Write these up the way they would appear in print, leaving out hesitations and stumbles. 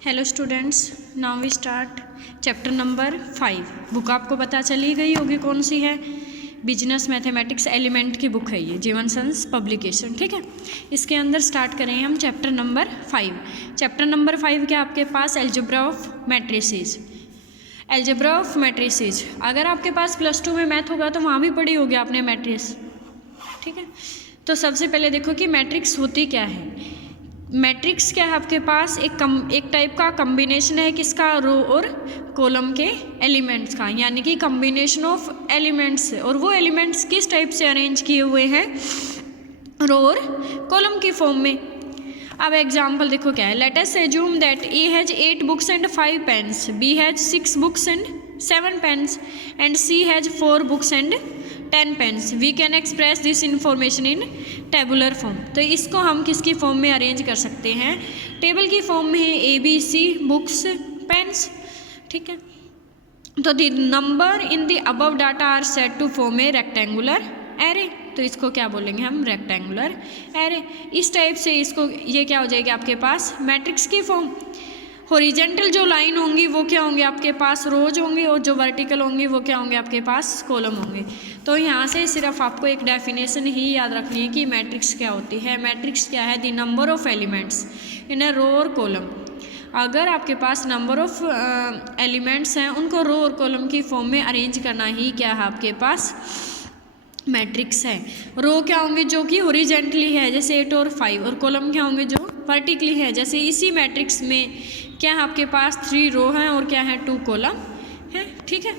Hello students, now we start chapter number 5। Book आपको पता चली गई होगी कौन सी है। बिजनेस मैथमेटिक्स एलिमेंट की बुक है ये, जीवन सन्स पब्लिकेशन। ठीक है, इसके अंदर स्टार्ट करें हम चैप्टर नंबर 5। चैप्टर नंबर 5 के आपके पास algebra of matrices. Algebra of matrices अगर आपके पास +2 में मैथ होगा तो वहाँ भी पढ़ी होगी आपने मैट्रिक्स। ठीक है, तो सबसे पहले देखो कि मैट्रिक्स होती क्या है। मैट्रिक्स क्या है आपके पास, एक टाइप का कम्बिनेशन है किसका, रो और कॉलम के एलिमेंट्स का, यानी कि कम्बिनेशन ऑफ एलिमेंट्स। और वो एलिमेंट्स किस टाइप से अरेंज किए हुए हैं, रो और कॉलम की फॉर्म में। अब एग्जाम्पल देखो क्या है। Let us assume that A has 8 books and 5 pens, B has 6 books and 7 pens and C has 4 books and 10 pens. We can express this information in tabular form. तो इसको हम किसकी फॉर्म में अरेंज कर सकते हैं, टेबल की form में है ABC बुक्स पेन्स। ठीक है, तो the number in the above data are set to form a rectangular array. तो इसको क्या बोलेंगे हम, रेक्टेंगुलर एरे। इस टाइप से इसको, ये क्या हो जाएगी आपके पास मैट्रिक्स की फॉर्म। हॉरिजेंटल जो लाइन होंगी वो क्या होंगे आपके पास, रोज होंगी, और जो वर्टिकल होंगी वो क्या होंगे आपके पास, कॉलम होंगे। तो यहाँ से सिर्फ आपको एक डेफिनेशन ही याद रखनी है कि मैट्रिक्स क्या होती है। मैट्रिक्स क्या है, the number of elements in a row और कॉलम। अगर आपके पास नंबर ऑफ एलिमेंट्स हैं उनको रो और कॉलम की फॉर्म में अरेंज करना ही क्या है आपके पास, मैट्रिक्स है। रो क्या होंगे जो कि हॉरिजेंटली है जैसे 8 और 5, और कॉलम क्या होंगे जो वर्टिकली है। जैसे इसी मैट्रिक्स में क्या है आपके पास 3 रो हैं और क्या है 2 कॉलम है। ठीक है,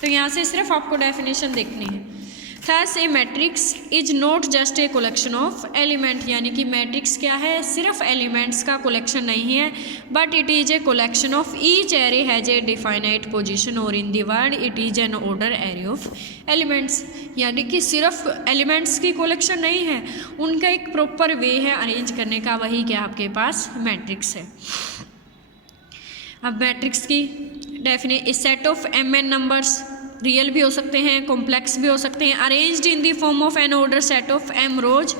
तो यहाँ से सिर्फ आपको डेफिनेशन देखनी है। Thus A matrix is not just a collection of element, यानी कि मैट्रिक्स क्या है, सिर्फ एलिमेंट्स का कलेक्शन नहीं है, but it is a collection of each array has a definite position, और in the word it is an order array of elements. यानी कि सिर्फ एलिमेंट्स की कलेक्शन नहीं है, उनका एक प्रॉपर वे है अरेंज करने का, वही क्या आपके पास मैट्रिक्स है। अब मैट्रिक्स की definition, set of mn numbers, real भी हो सकते हैं, कॉम्प्लेक्स भी हो सकते हैं, arranged in the form of an order set of m rows,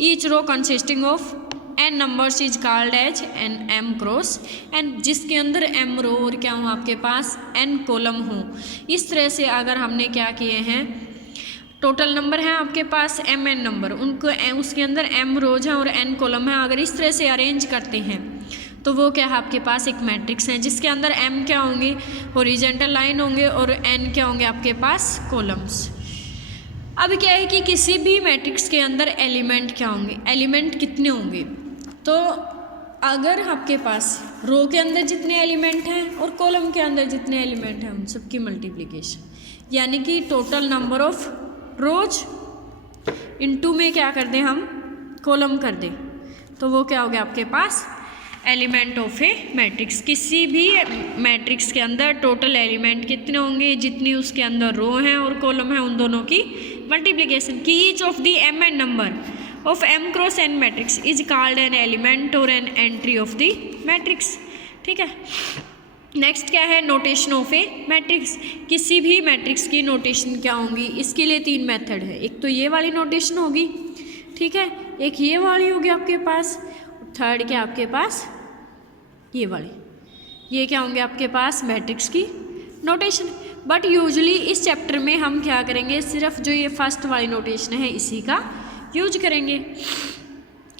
each row consisting of n numbers is called as n m cross n, जिसके अंदर m रो और क्या हो आपके पास n कॉलम हो। इस तरह से अगर हमने क्या किए हैं, टोटल नंबर है आपके पास mn नंबर, उनको उसके अंदर m रोज हैं और n कॉलम है, अगर इस तरह से अरेंज करते हैं तो वो क्या है आपके पास एक मैट्रिक्स है, जिसके अंदर m क्या होंगे, हॉरिजेंटल लाइन होंगे, और n क्या होंगे आपके पास, कॉलम्स। अब क्या है कि किसी भी मैट्रिक्स के अंदर एलिमेंट क्या होंगे, एलिमेंट कितने होंगे। तो अगर आपके पास रो के अंदर जितने एलिमेंट हैं और कॉलम के अंदर जितने एलिमेंट हैं उन सबकी मल्टीप्लिकेशन, यानी कि total number of rows into में क्या कर दें हम, कॉलम कर दें, तो वो क्या हो गया आपके पास एलिमेंट ऑफ ए मैट्रिक्स। किसी भी मैट्रिक्स के अंदर टोटल एलिमेंट कितने होंगे, जितनी उसके अंदर रो हैं और कॉलम है उन दोनों की मल्टीप्लिकेशन। की each of the mn number of m cross n matrix is called an element और an entry of the matrix. ठीक है, नेक्स्ट क्या है, नोटेशन ऑफ ए मैट्रिक्स। किसी भी मैट्रिक्स की नोटेशन क्या होंगी, इसके लिए 3 मेथड है। एक तो ये वाली नोटेशन होगी, ठीक है, एक ये वाली होगी आपके पास, थर्ड क्या आपके पास ये वाली, ये क्या होंगे आपके पास मैट्रिक्स की नोटेशन। बट यूजुअली इस चैप्टर में हम क्या करेंगे, सिर्फ जो ये फर्स्ट वाली नोटेशन है इसी का यूज करेंगे।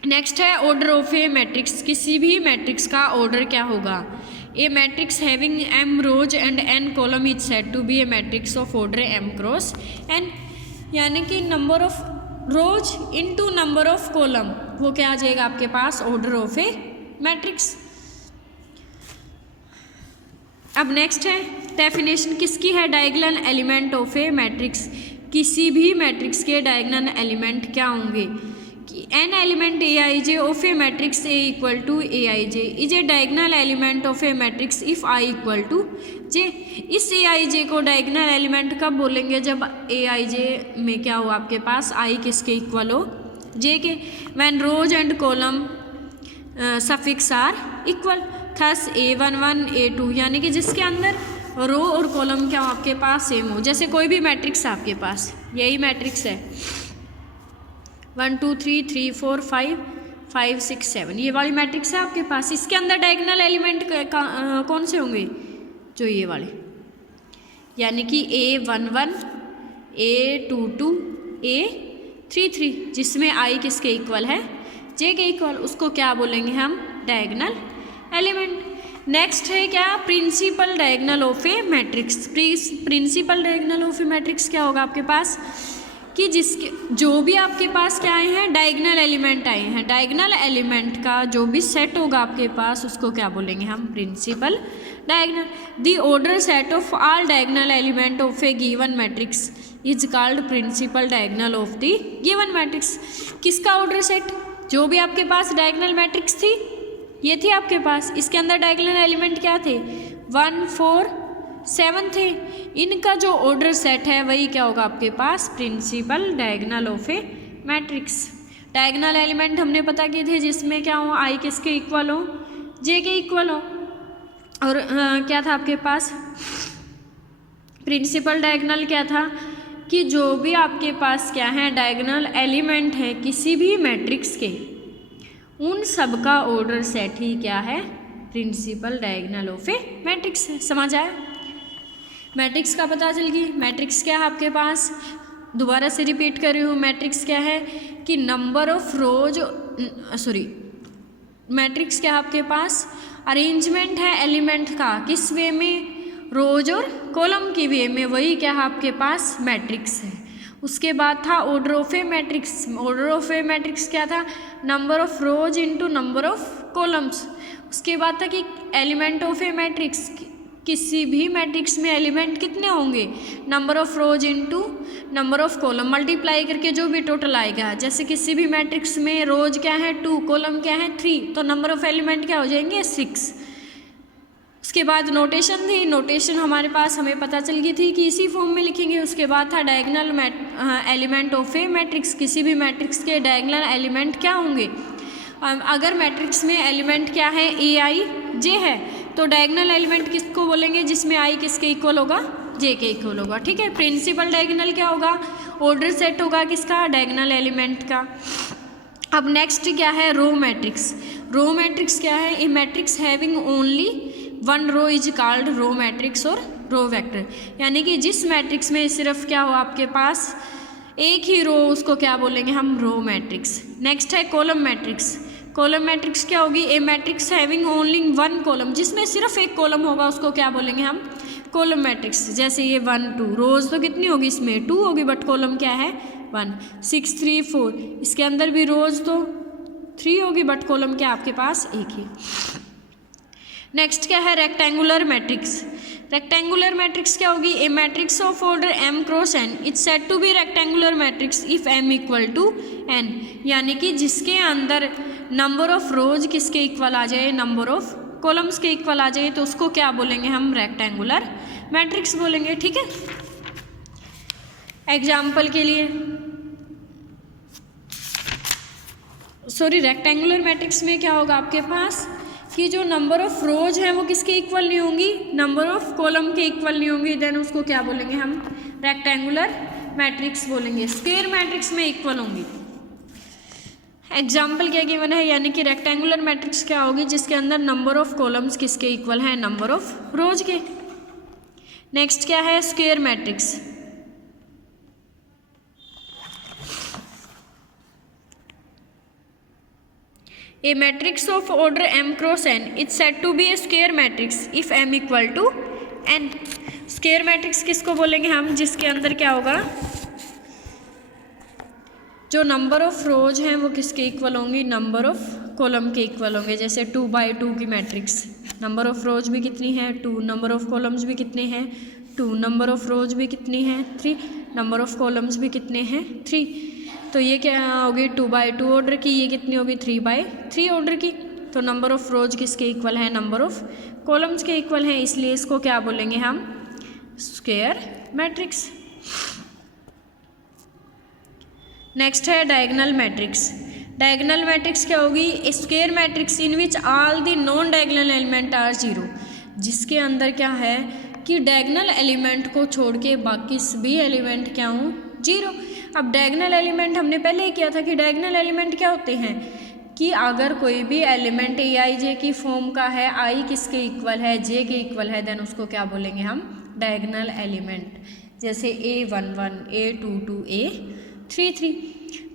नेक्स्ट है ऑर्डर ऑफ ए मैट्रिक्स। किसी भी मैट्रिक्स का ऑर्डर क्या होगा, a matrix having m rows and n column is said to be a matrix of order m cross n, यानी कि number of rows into number of column, वो क्या आ जाएगा आपके पास, ऑर्डर ऑफ ए मैट्रिक्स। अब नेक्स्ट है डेफिनेशन किसकी है, diagonal element of a matrix. किसी भी मैट्रिक्स के डायगोनल एलिमेंट क्या होंगे, कि an element aij of a matrix a equal to aij is a diagonal element of a matrix if i equal to j। इस aij को diagonal element कब बोलेंगे, जब aij में क्या हो आपके पास i किसके इक्वल हो, j के। When rows and column suffix are equal, thus a11 a2, यानी कि जिसके अंदर रो और कॉलम क्या हो आपके पास सेम हो। जैसे कोई भी मैट्रिक्स है आपके पास, यही मैट्रिक्स है 1 2 3 3 4 5 5 6 7 ये वाली मैट्रिक्स है आपके पास। इसके अंदर डायगोनल एलिमेंट कौन से होंगे? जो ये वाले, यानी कि A11 A22 A33, जिसमें I किसके इक्वल है? J के इक्वल। उसको क्या बोलेंगे हम? Diagonal element. नेक्स्ट है क्या? Principal diagonal of a matrix. Principal diagonal of a matrix क्या होगा आपके पास? कि जिसके जो भी आपके पास क्या आए हैं? डायगोनल एलिमेंट आए हैं। डायगोनल एलिमेंट का जो भी सेट होगा आपके पास उसको क्या बोलेंगे हम? Principal diagonal. The order set of all diagonal element of a given matrix is called principal diagonal of the given matrix. किसका ऑर्डर सेट? जो भी आपके पास डायगोनल मैट्रिक्स थी, ये थी आपके पास, इसके अंदर डायगोनल एलिमेंट क्या थे? 1 4 7 थे। इनका जो ऑर्डर सेट है वही क्या होगा आपके पास? Principal diagonal of a matrix. Diagonal element हमने पता किए थे जिसमें क्या हो? I किसके इक्वल हो? J के इक्वल हो। और क्या था आपके पास? प्रिंसिपल डायगोनल क्या था? कि जो भी आपके पास क्या है? डायगोनल एलिमेंट है किसी भी मैट्रिक्स के, उन सब का ऑर्डर सेट ही क्या है? Principal diagonal of a matrix है। समझ आया? मैट्रिक्स का पता चल गई। मैट्रिक्स क्या है आपके पास? दोबारा से रिपीट कर रही हूँ, मैट्रिक्स क्या है? कि नंबर ऑफ रोज, मैट्रिक्स क्या है आपके पास? अरेंजमेंट है एलिमेंट का, किस वे में? रोज और कॉलम की वे में, वही क्या है आपके पास? मैट्रिक्स है। उसके बाद था order of a matrix. Order of a matrix क्या था? Number of rose into number of columns. उसके बाद था कि एलिमेंट ऑफ ए मैट्रिक्स, किसी भी मैट्रिक्स में एलिमेंट कितने होंगे? Number of rose into number of column, multiply करके जो भी टोटल आएगा। जैसे किसी भी मैट्रिक्स में रोज क्या है? 2, कॉलम क्या है? 3, तो नंबर ऑफ एलिमेंट क्या हो जाएंगे? 6। उसके बाद नोटेशन थी। नोटेशन हमारे पास हमें पता चल गई थी कि इसी फॉर्म में लिखेंगे। उसके बाद था diagonal element of a matrix. किसी भी मैट्रिक्स के डायगोनल एलिमेंट क्या होंगे? अगर मैट्रिक्स में एलिमेंट क्या है? AIJ है, तो डायगोनल एलिमेंट किसको बोलेंगे? जिसमें I किसके इक्वल होगा? J के इक्वल होगा। ठीक है। प्रिंसिपल डायगोनल क्या होगा? ऑर्डर सेट होगा किसका? डायगोनल एलिमेंट का। अब नेक्स्ट क्या है? Row matrix. रो मैट्रिक्स क्या है? A matrix having only 1 row is called row matrix और रो वेक्टर। यानी कि जिस मैट्रिक्स में सिर्फ क्या हो आपके पास? एक ही रो, उसको क्या बोलेंगे हम? Row matrix. नेक्स्ट है कॉलम मैट्रिक्स। कॉलम मैट्रिक्स क्या होगी? A matrix having only 1 column, जिसमें सिर्फ एक कॉलम होगा उसको क्या बोलेंगे हम? Column matrix. जैसे ये 1 2, रोज तो कितनी होगी? इसमें 2 होगी, बट कॉलम क्या है? 1 6 3 4, इसके अंदर भी रोज तो 3 होगी, बट कॉलम क्या आपके पास? एक ही। नेक्स्ट क्या है? Rectangular matrix. रेक्टेंगुलर मैट्रिक्स क्या होगी? A matrix of order m cross n it's said to be rectangular matrix if m equal to n। यानी कि जिसके अंदर नंबर ऑफ रोज किसके इक्वल आ जाए? नंबर ऑफ कॉलम्स के इक्वल आ जाए, तो उसको क्या बोलेंगे हम? रेक्टेंगुलर मैट्रिक्स बोलेंगे। ठीक है। एग्जाम्पल के लिए, रेक्टेंगुलर मैट्रिक्स में क्या होगा आपके पास? कि जो नंबर ऑफ रोज हैं वो किसके इक्वल नहीं होंगी? नंबर ऑफ कॉलम के इक्वल नहीं होंगी, देन उसको क्या बोलेंगे हम? रेक्टेंगुलर मैट्रिक्स बोलेंगे। स्क्वायर मैट्रिक्स में इक्वल होंगी। एग्जाम्पल क्या गिवन है? यानी कि रेक्टेंगुलर मैट्रिक्स क्या होगी? जिसके अंदर नंबर ऑफ कॉलम्स किसके इक्वल है? नंबर ऑफ रोज के। नेक्स्ट क्या है? Square matrix. A matrix of order m cross n is said to be a square matrix if m equal to n। Square matrix किसको बोलेंगे हम? जिसके अंदर क्या होगा? जो नंबर ऑफ रोज हैं वो किसके इक्वल होंगी? नंबर ऑफ कॉलम के इक्वल होंगे। जैसे 2 by 2 की मैट्रिक्स, नंबर ऑफ रोज भी कितनी है? 2, नंबर ऑफ कॉलम्स भी कितने हैं? 2, नंबर ऑफ रोज भी कितनी हैं? 3, नंबर ऑफ कॉलम्स भी कितने हैं? 3। तो ये क्या होगी? 2 by 2 ऑर्डर की। ये कितनी होगी? 3 by 3 ऑर्डर की। तो नंबर ऑफ रोज किसके इक्वल है? नंबर ऑफ कॉलम्स के इक्वल है, इसलिए इसको क्या बोलेंगे हम? Square matrix. नेक्स्ट है डायगोनल मैट्रिक्स। डायगोनल मैट्रिक्स क्या होगी? Square matrix in which all the non diagonal element are 0। जिसके अंदर क्या है कि डायगोनल एलिमेंट को छोड़ के बाकी सभी एलिमेंट क्या हों? 0। अब डायगोनल एलिमेंट हमने पहले ही किया था कि डायगोनल एलिमेंट क्या होते हैं? कि अगर कोई भी एलिमेंट ए आई जे की फॉर्म का है, आई किसके इक्वल है, जे के इक्वल है, देन उसको क्या बोलेंगे हम, डायगोनल एलिमेंट। जैसे A11, A22, A33।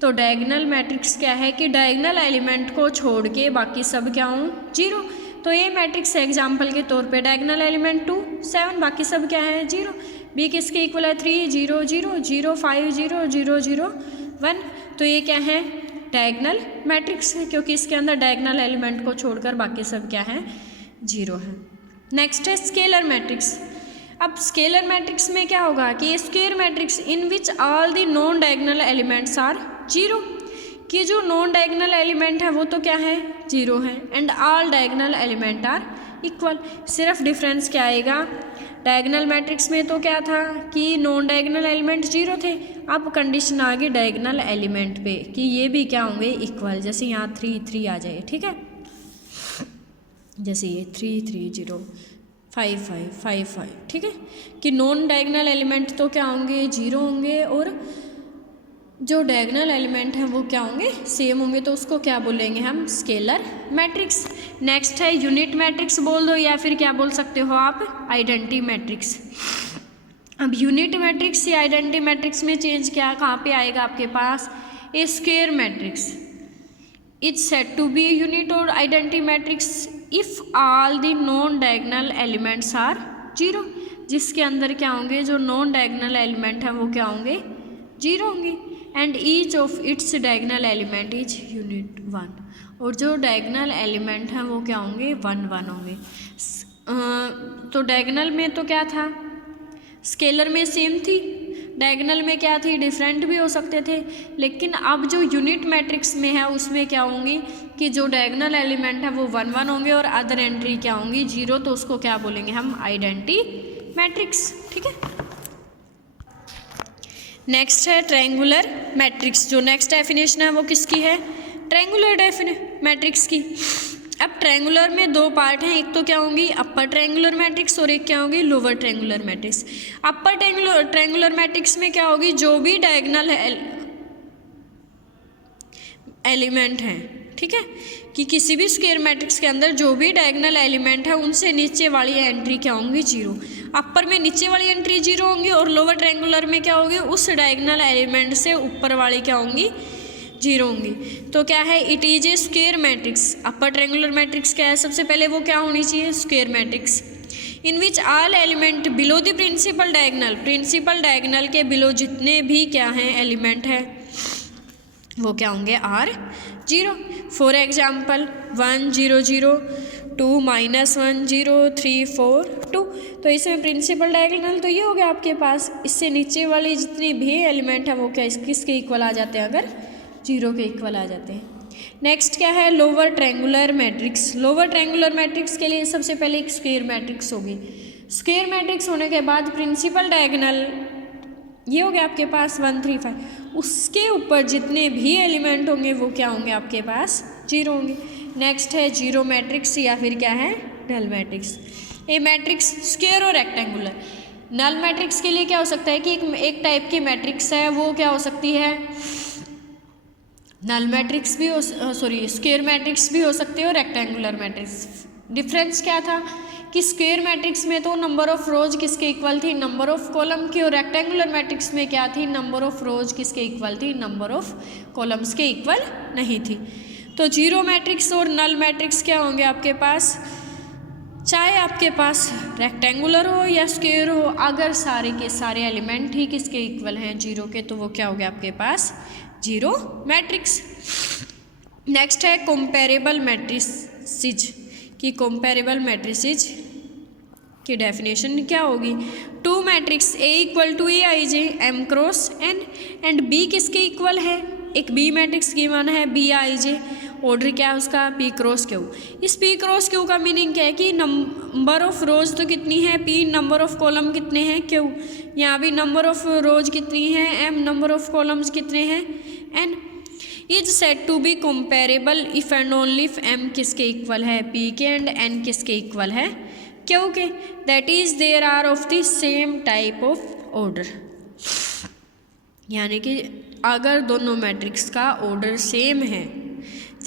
तो डायगोनल मैट्रिक्स क्या है कि डायगोनल एलिमेंट को छोड़ के बाकी सब क्या हों, 0। तो ये मैट्रिक्स एग्जाम्पल के तौर पे डायगोनल एलिमेंट 2, 7, बाकी सब क्या है, 0। बी किसके इक्वल है, 3, 0, 0, 0, 5, 0, 0, 0, 1। तो ये क्या है, डायगोनल मैट्रिक्स है, क्योंकि इसके अंदर डायगोनल एलिमेंट को छोड़कर बाकी सब क्या है, 0 है। नेक्स्ट है स्केलर मैट्रिक्स। अब स्केलर मैट्रिक्स में क्या होगा कि square matrix in which all the non diagonal elements are 0, कि जो नॉन डायगोनल एलिमेंट है वो तो क्या है, 0 है, and all diagonal element are equal. सिर्फ डिफरेंस क्या आएगा, डायगोनल मैट्रिक्स में तो क्या था कि नॉन डायगोनल एलिमेंट 0 थे, अब कंडीशन आ गई डायगोनल एलिमेंट पे कि ये भी क्या होंगे, इक्वल। जैसे यहाँ 3, 3 आ जाए, ठीक है, जैसे ये 3, 3, 0, 5, 5, 5, 5, ठीक है, कि नॉन डायगोनल एलिमेंट तो क्या होंगे, 0 होंगे, और जो डायगोनल एलिमेंट हैं वो क्या होंगे, सेम होंगे। तो उसको क्या बोलेंगे हम, स्केलर मैट्रिक्स। नेक्स्ट है यूनिट मैट्रिक्स बोल दो, या फिर क्या बोल सकते हो आप, आइडेंटिटी मैट्रिक्स। अब यूनिट मैट्रिक्स या आइडेंटिटी मैट्रिक्स में चेंज क्या कहाँ पे आएगा आपके पास, a square matrix is said to be unit और identity matrix if all the non diagonal elements are 0, जिसके अंदर क्या होंगे, जो नॉन डायगोनल एलिमेंट हैं वो क्या होंगे, 0 होंगे, and each of its diagonal element is unit 1, और जो डायगोनल एलिमेंट हैं वो क्या होंगे, 1, 1 होंगे। तो डायगोनल में तो क्या था, स्केलर में सेम थी, डायगोनल में क्या थी, डिफरेंट भी हो सकते थे, लेकिन अब जो यूनिट मैट्रिक्स में है उसमें क्या होंगी कि जो डायगोनल एलिमेंट है वो 1, 1 होंगे और अदर एंट्री क्या होंगी, 0। तो उसको क्या बोलेंगे हम, आइडेंटिटी मैट्रिक्स, ठीक है। नेक्स्ट है ट्रायंगुलर मैट्रिक्स। जो नेक्स्ट डेफिनेशन है वो किसकी है, ट्रायंगुलर मैट्रिक्स की। अब ट्रायंगुलर में 2 पार्ट हैं, एक तो क्या होंगी अपर ट्रायंगुलर मैट्रिक्स और एक क्या होगी lower triangular matrix. Upper triangular matrix में क्या होगी, जो भी डायगोनल एलिमेंट हैं, ठीक है, कि किसी भी स्क्वायर मैट्रिक्स के अंदर जो भी डायगोनल एलिमेंट है उनसे नीचे वाली एंट्री क्या होंगी, 0। अपर में नीचे वाली एंट्री 0 होंगी और लोअर ट्रायंगुलर में क्या होगी, उस डायगोनल एलिमेंट से ऊपर वाली क्या होंगी, 0 होंगी। तो क्या है, it is a square matrix. Upper triangular matrix क्या है, सबसे पहले वो क्या होनी चाहिए, square matrix in which all element below the principal diagonal के बिलो जितने भी क्या हैं एलिमेंट हैं वो क्या होंगे, आर 0। For example 1, 0, 0, 2, -1, 0, 3, 4, 2। तो इसमें प्रिंसिपल डायगोनल तो ये हो गया आपके पास, इससे नीचे वाले जितने भी एलिमेंट हैं वो क्या किसके इक्वल आ जाते हैं, अगर 0 के इक्वल आ जाते हैं। नेक्स्ट क्या है, lower triangular matrix. Lower triangular matrix के लिए सबसे पहले एक स्क्वायर मैट्रिक्स होगी। स्क्वायर मैट्रिक्स होने के बाद प्रिंसिपल डायगोनल ये हो गया आपके पास 1, 3, 5, उसके ऊपर जितने भी एलिमेंट होंगे वो क्या होंगे आपके पास, 0 होंगे। नेक्स्ट है जीरो मैट्रिक्स या फिर क्या है, नल मैट्रिक्स। ए मैट्रिक्स स्क्वायर और रेक्टेंगुलर। नल मैट्रिक्स के लिए क्या हो सकता है कि एक टाइप की मैट्रिक्स है वो क्या हो सकती है, नल मैट्रिक्स भी हो, स्क्वायर मैट्रिक्स भी हो सकती है और रेक्टेंगुलर मैट्रिक्स। डिफरेंस क्या था कि स्क्वायर मैट्रिक्स में तो नंबर ऑफ रोज किसके इक्वल थी, नंबर ऑफ कॉलम की, और रेक्टेंगुलर मैट्रिक्स में क्या थी, नंबर ऑफ रोज किसके इक्वल थी, नंबर ऑफ कॉलम्स के इक्वल नहीं थी। तो जीरो मैट्रिक्स और नल मैट्रिक्स क्या होंगे आपके पास, चाहे आपके पास रेक्टेंगुलर हो या स्क्वायर हो, अगर सारे के सारे एलिमेंट ही किसके इक्वल हैं, 0 के, तो वो क्या हो गया आपके पास, जीरो मैट्रिक्स। नेक्स्ट है कंपैरेबल मैट्रिसेस की कंपैरेबल मैट्रिसेस की डेफिनेशन क्या होगी, two matrix A equal to A I J M cross N and B किसके इक्वल है, एक बी मैट्रिक्स की मान है बी आई जे, ऑर्डर क्या है उसका पी क्रॉस क्यू। इस पी क्रॉस क्यू का मीनिंग क्या है कि नंबर ऑफ रोज तो कितनी है पी, नंबर ऑफ कॉलम कितने हैं क्यू, यहाँ भी नंबर ऑफ रोज कितनी है एम, नंबर ऑफ कॉलम्स कितने हैं N. Is said to be comparable if and only if M किसके इक्वल है, पी के, एंड एन किसके इक्वल है क्यू के, that is there are of the same type of order. यानी कि अगर दोनों मैट्रिक्स का ऑर्डर सेम है,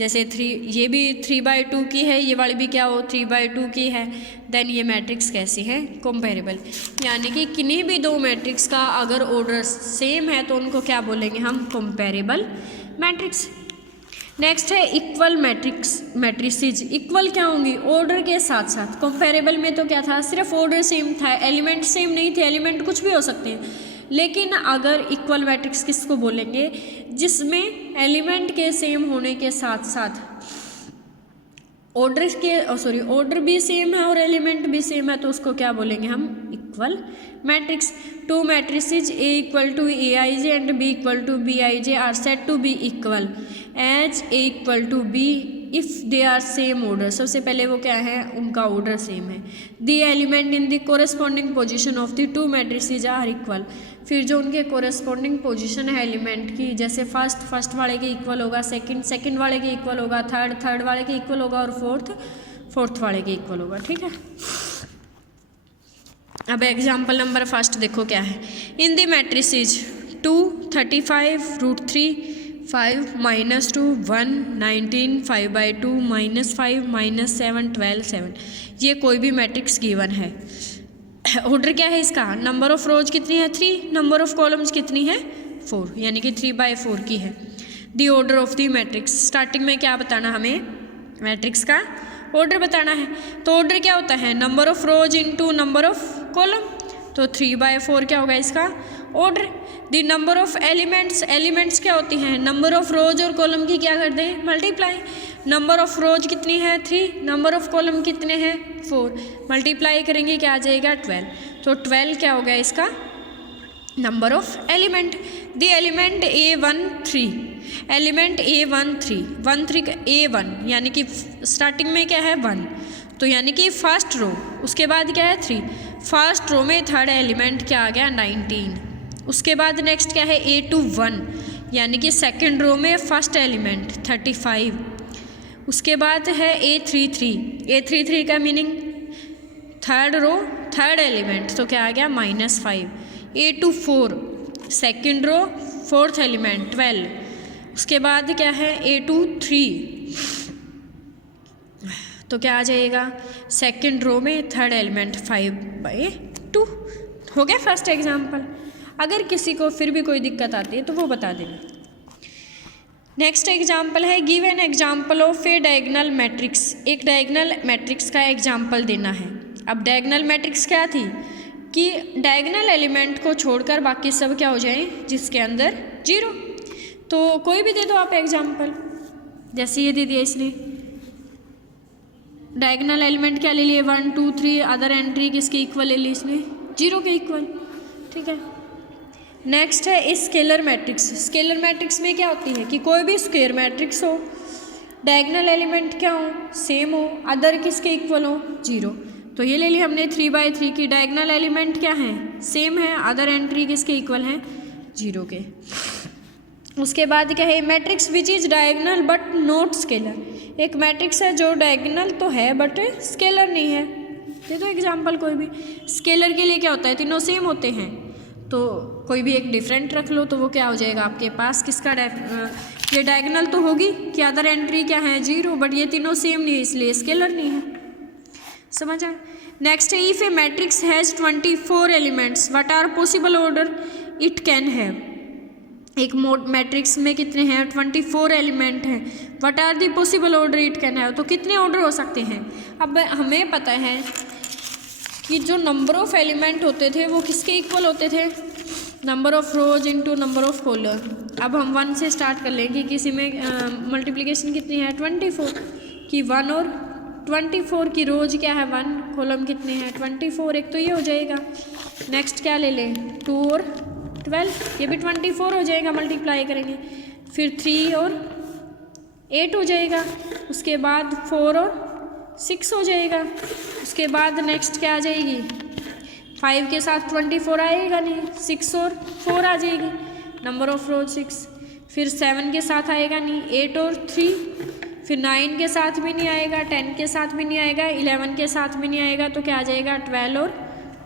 जैसे 3, ये भी 3/2 की है, ये वाली भी क्या हो 3/2 की है। देन ये मैट्रिक्स कैसी है, कंपेरेबल, यानी कि किन्हीं भी दो मैट्रिक्स का अगर ऑर्डर सेम है तो उनको क्या बोलेंगे हम, कंपेरेबल मैट्रिक्स। नेक्स्ट है इक्वल मैट्रिसेज। इक्वल क्या होंगी, ऑर्डर के साथ साथ। कंपेरेबल में तो क्या था, सिर्फ ऑर्डर सेम था, एलिमेंट सेम नहीं थे, एलिमेंट कुछ भी हो सकते हैं। लेकिन अगर इक्वल मैट्रिक्स किसको बोलेंगे, जिसमें एलिमेंट के सेम होने के साथ साथ ऑर्डर भी सेम है और एलिमेंट भी सेम है, तो उसको क्या बोलेंगे हम, equal matrix. Two matrices A equal to Aij and B equal to Bij are said to be equal as A equal to B if they are same order. सबसे पहले वो क्या है, उनका ऑर्डर सेम है। The element in the corresponding position of the two matrices are equal. फिर जो उनके कोरेस्पॉन्डिंग पोजीशन है एलिमेंट की, जैसे फर्स्ट वाले के इक्वल होगा, सेकंड वाले के इक्वल होगा, थर्ड वाले के इक्वल होगा और फोर्थ वाले के इक्वल होगा। ठीक है, अब एग्जाम्पल नंबर फर्स्ट देखो क्या है। In the matrices 2 35 √3 5 -2 1 19 5/2 -5 -7 12 7। ये कोई भी मैट्रिक्स गिवन है। ऑर्डर क्या है इसका, नंबर ऑफ रोज कितनी है 3, नंबर ऑफ कॉलम्स कितनी है 4, यानी कि 3/4 की है। The order of the matrix, starting में क्या बताना हमें, मैट्रिक्स का ऑर्डर बताना है। तो ऑर्डर क्या होता है, number of rows into number of column, तो 3/4 क्या होगा इसका order. The number of elements क्या होती हैं, नंबर ऑफ रोज और कॉलम की क्या कर दें, मल्टीप्लाई। नंबर ऑफ रोज कितनी है 3, नंबर ऑफ कॉलम कितने हैं 4, मल्टीप्लाई करेंगे क्या आ जाएगा 12। तो 12 क्या हो गया इसका number of element. The element A13, element A13 A1 यानी कि स्टार्टिंग में क्या है 1, तो यानी कि फर्स्ट रो, उसके बाद क्या है 3, फर्स्ट रो में थर्ड एलिमेंट क्या आ गया 19। उसके बाद नेक्स्ट क्या है A21 यानी कि सेकंड रो में फर्स्ट एलिमेंट 35। उसके बाद है A33 का meaning third row third element, तो क्या आ गया -5। A24 second row fourth element 12। उसके बाद क्या है A23, तो क्या आ जाएगा सेकंड रो में थर्ड एलिमेंट 5/2। हो गया फर्स्ट एग्जाम्पल। अगर किसी को फिर भी कोई दिक्कत आती है तो वो बता देना। नेक्स्ट एग्जाम्पल है give an example of A diagonal matrix. एक डायगोनल मैट्रिक्स का एग्जाम्पल देना है। अब डायगोनल मैट्रिक्स क्या थी कि डायगोनल एलिमेंट को छोड़कर बाकी सब क्या हो जाएं जिसके अंदर 0। तो कोई भी दे दो आप एग्जाम्पल, जैसे ये दे दिया इसने, डायगोनल एलिमेंट क्या ले लिए 1 2 3, अदर एंट्री किसके इक्वल ले ली इसने 0 के इक्वल। ठीक है, नेक्स्ट है स्केलर मैट्रिक्स। स्केलर मैट्रिक्स में क्या होती है कि कोई भी स्क्वायर मैट्रिक्स हो, डायगोनल एलिमेंट क्या हो सेम हो, अदर किसके इक्वल हो 0। तो ये ले ली हमने 3/3 की, डायगोनल एलिमेंट क्या है सेम है, अदर एंट्री किसके इक्वल है 0 के। उसके बाद क्या है matrix which is diagonal but not scalar. एक मैट्रिक्स है जो डायगोनल तो है बट स्केलर नहीं है। ये तो एग्जाम्पल कोई भी। स्केलर के लिए क्या होता है तीनों सेम होते हैं, तो कोई भी एक डिफरेंट रख लो तो वो क्या हो जाएगा आपके पास किसका ये डायगोनल तो होगी कि अदर एंट्री क्या है 0, बट ये तीनों सेम नहीं है इसलिए स्केलर नहीं है। समझ आए। नेक्स्ट है if a matrix has 24 elements what are possible order it can have. एक मैट्रिक्स में कितने हैं 24 एलिमेंट हैं, what are the possible order it can have. तो कितने ऑर्डर हो सकते हैं। अब हमें पता है कि जो नंबर ऑफ एलिमेंट होते थे वो किसके इक्वल होते थे, number of rows into number of column. अब हम 1 से स्टार्ट कर लेंगे, किसी में मल्टीप्लिकेशन कितनी है 24 की, 1 और 24 की रोज क्या है 1, कॉलम कितने हैं 24, एक तो ये हो जाएगा। नेक्स्ट क्या ले लें 2 और 12, ये भी 24 हो जाएगा, मल्टीप्लाई करेंगे। फिर 3 और 8 हो जाएगा। उसके बाद 4 और 6 हो जाएगा। उसके बाद नेक्स्ट क्या आ जाएगी 5 के साथ 24 आएगा नहीं, 6 और 4 आ जाएगी, नंबर ऑफ रोज 6। फिर 7 के साथ आएगा नहीं, 8 और 3, फिर 9 के साथ भी नहीं आएगा, 10 के साथ भी नहीं आएगा, 11 के साथ भी नहीं आएगा, तो क्या आ जाएगा 12 और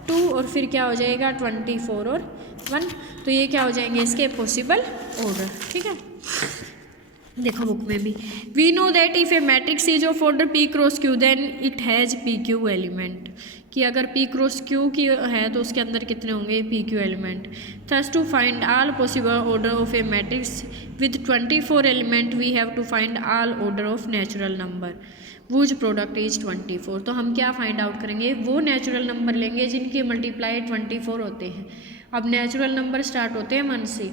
2, और फिर क्या हो जाएगा 24 और 1। तो ये क्या हो जाएंगे इसके पॉसिबल ऑर्डर। ठीक है, देखो बुक में भी, we know that if a matrix is of order P cross Q then it has P Q element, कि अगर पी क्रॉस क्यू की है तो उसके अंदर कितने होंगे, P Q element. Thus to find all possible order of a matrix with 24 element we have to find all order of natural number whose product is 24। तो हम क्या फाइंड आउट करेंगे, वो नेचुरल नंबर लेंगे जिनके मल्टीप्लाई 24 होते हैं। अब नेचुरल नंबर स्टार्ट होते हैं 1 से,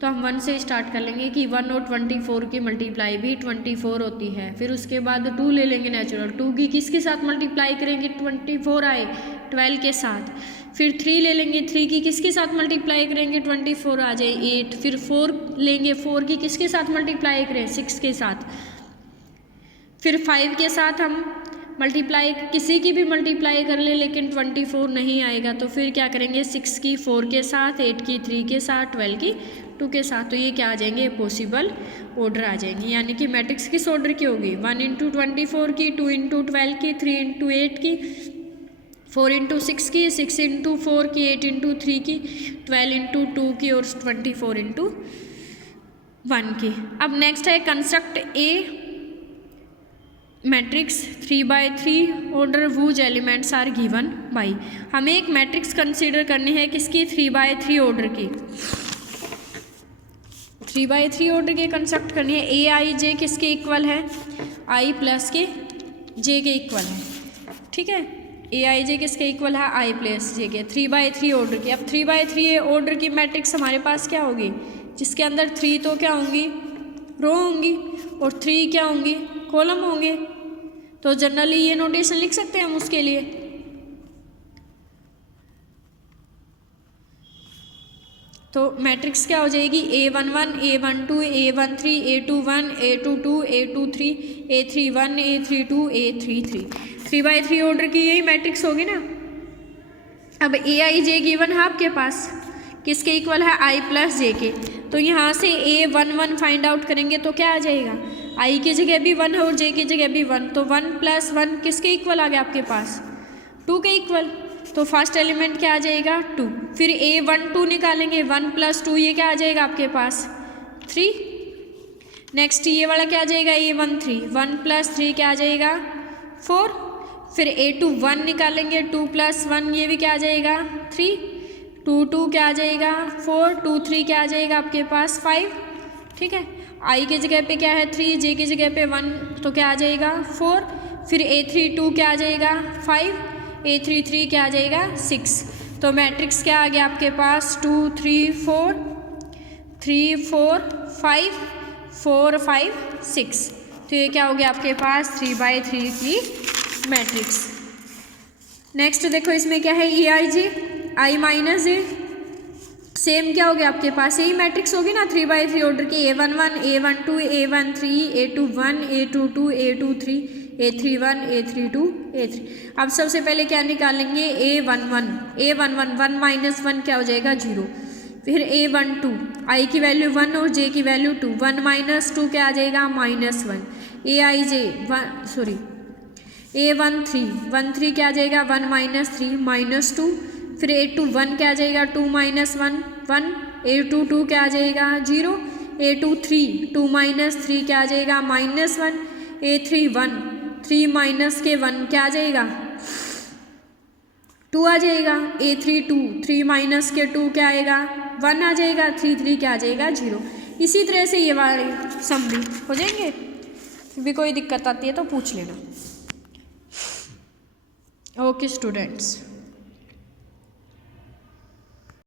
तो हम 1 से स्टार्ट कर लेंगे कि 1 और 24 की मल्टीप्लाई भी 24 होती है। फिर उसके बाद 2 ले लेंगे नेचुरल, 2 की किसके साथ मल्टीप्लाई करेंगे, 24 आए 12 के साथ। फिर 3 ले लेंगे, 3 की किसके साथ मल्टीप्लाई करेंगे, 24 आ जाए 8। फिर 4 लेंगे, 4 की किसके साथ मल्टीप्लाई करें, 6 के साथ। फिर 5 के साथ हम मल्टीप्लाई किसी की भी मल्टीप्लाई कर ले लेकिन 24 नहीं आएगा, तो फिर क्या करेंगे, 6 की 4 के साथ, 8 की 3 के साथ, 12 की 2 के साथ। तो ये क्या आ जाएंगे, पॉसिबल ऑर्डर आ जाएंगे। यानी कि मैट्रिक्स किस ऑर्डर की होगी, 1 × 24 की, 2 × 12 की, 3 × 8 की, 4 × 6 की, 6 × 4 की, 8 × 3 की, 12 × 2 की और 24 × 1 की। अब नेक्स्ट है construct a matrix 3×3 order whose elements are given by. हमें एक मैट्रिक्स कंसीडर करनी है किसकी, 3×3 ऑर्डर की, 3×3 ऑर्डर की कंस्ट्रक्ट करनी है। ए आई जे किसके इक्वल है, आई प्लस के जे के इक्वल है, ठीक है। ए आई जे किसके इक्वल है, आई प्लस जे के, 3×3 ऑर्डर की। अब 3×3 ऑर्डर की मैट्रिक्स हमारे पास क्या होगी, जिसके अंदर 3 तो क्या होंगी, रो होंगी, और 3 क्या होंगी, कॉलम होंगे। तो जनरली ये नोटेशन लिख सकते हैं हम उसके लिए। तो मैट्रिक्स क्या हो जाएगी, A11 A12 A13 A21 A22 A23 A31 A32 A33। 3×3 order की यही मैट्रिक्स होगी ना। अब ए आई जे गिवन है आपके पास, किसके इक्वल है, आई प्लस जे के। तो यहाँ से A11 फाइंड आउट करेंगे तो क्या आ जाएगा, आई की जगह भी 1 है और जे की जगह भी 1, तो 1 + 1 किसके इक्वल आ गया आपके पास, 2 के इक्वल। तो फर्स्ट एलिमेंट क्या आ जाएगा, 2। फिर A12 निकालेंगे, 1 + 2 ये क्या आ जाएगा आपके पास, 3। नेक्स्ट ये वाला क्या आ जाएगा, A13, 1 + 3 क्या आ जाएगा, 4। फिर A21 निकालेंगे, 2 + 1 ये भी क्या आ जाएगा, 3। 2 2 क्या आ जाएगा, 4। 2 3 क्या आ जाएगा आपके पास, 5, ठीक है। आई की जगह पे क्या है, 3, जे की जगह पे 1, तो क्या आ जाएगा, 4। फिर A32 क्या आ जाएगा, 5। A33 क्या आ जाएगा, 6। तो मैट्रिक्स क्या आ गया आपके पास, 2 3 4 3 4 5 4 5 6। तो ये क्या हो गया आपके पास, 3×3 की मैट्रिक्स। नेक्स्ट देखो इसमें क्या है, EIJ I - J, सेम क्या हो गया आपके पास, यही मैट्रिक्स होगी ना 3×3 ऑर्डर की, A11 A12 A13 A21 A22 A23 A31 A32 A3। अब सबसे पहले क्या निकालेंगे, A11 1 - 1 क्या हो जाएगा, 0। फिर A12 आई की वैल्यू 1 और जे की वैल्यू 2, 1 - 2 क्या आ जाएगा, -1। AIJ A13 क्या आ जाएगा, 1 - 3 -2। फिर A21 क्या आ जाएगा, 2 - 1 1। A22 क्या आ जाएगा, 0। A23 2 - 3 क्या आ जाएगा, -1। A31 3 - 1 क्या आ जाएगा, 2 आ जाएगा। A32 3 - 2 क्या आएगा, 1 आ जाएगा। 3 क्या आ जाएगा, 0। इसी तरह से ये वाले सम भी हो जाएंगे। फिर भी कोई दिक्कत आती है तो पूछ लेना। Okay students.